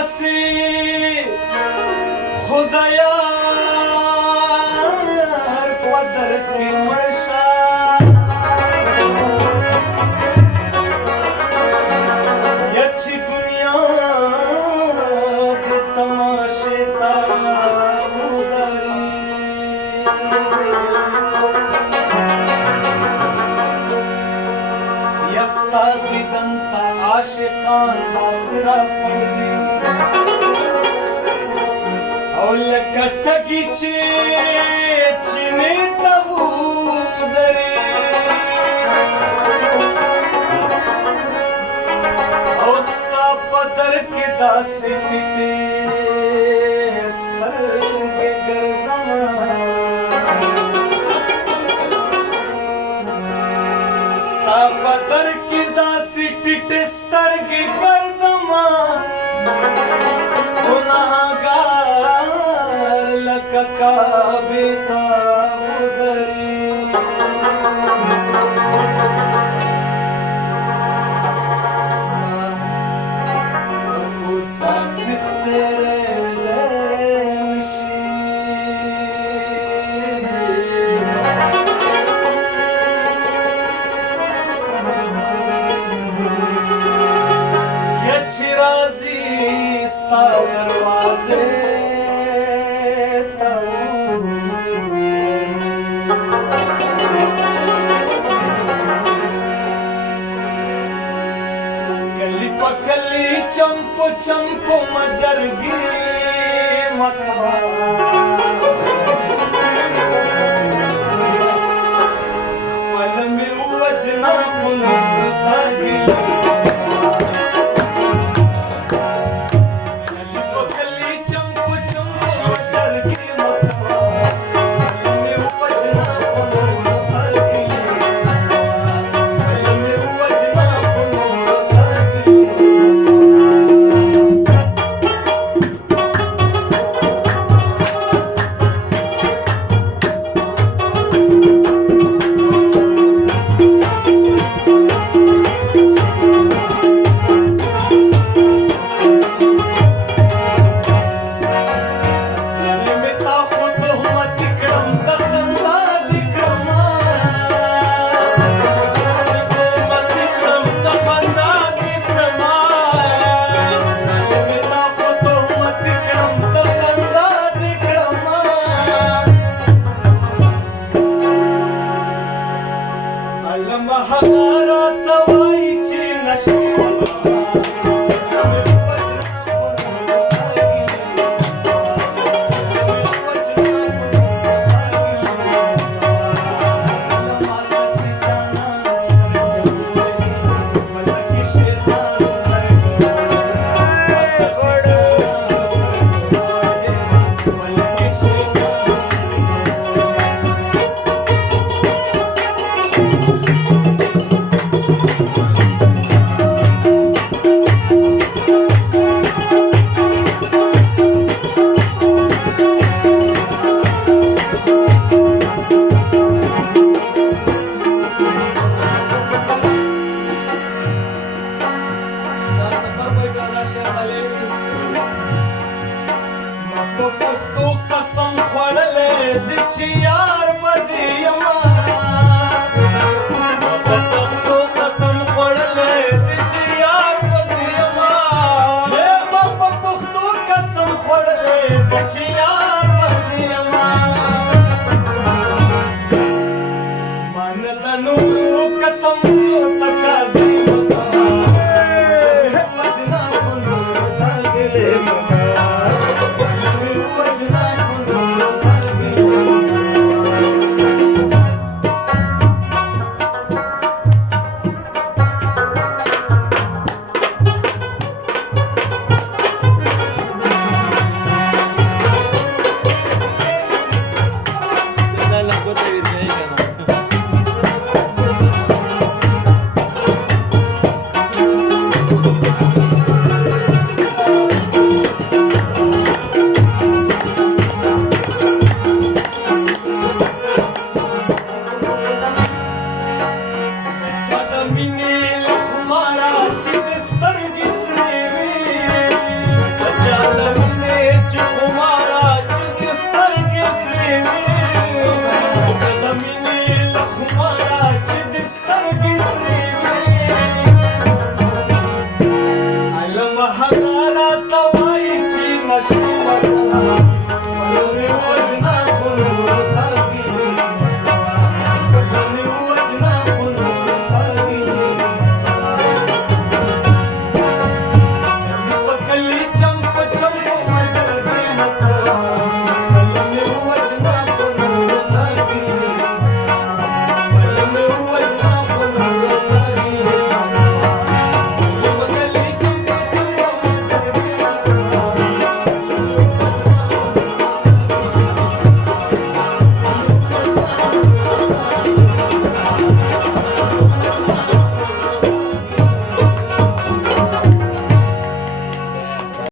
هسي خدایار پدر کی مرشا یچی دنیا کے تماشے تا یستا دیدنتا عاشقان آسرا پڑھنی او لکه تږي چې چینې ته ودرې او ستا په در کې داسې ټیټې سترګې ګرځمه ستا په در کې داسې ټیټې سترګې ګرځمه گناہگار لکه کعبې ته ودرې افغانستان په کوڅه سختېدلی نشي یا چې راځي ستا دروازې ته کلی په کلی چمپو چمپو مجرګي مکوا خپل مې وجنا خو نه تاګي قسم خوړلې د چې یار بدې یما پښتو قسم خوړلې د چې یار بدې یما پښتو قسم خوړلې د چې یار بدې یما من د نور قسم تکازي وکړه وجنا خو نور تاګلې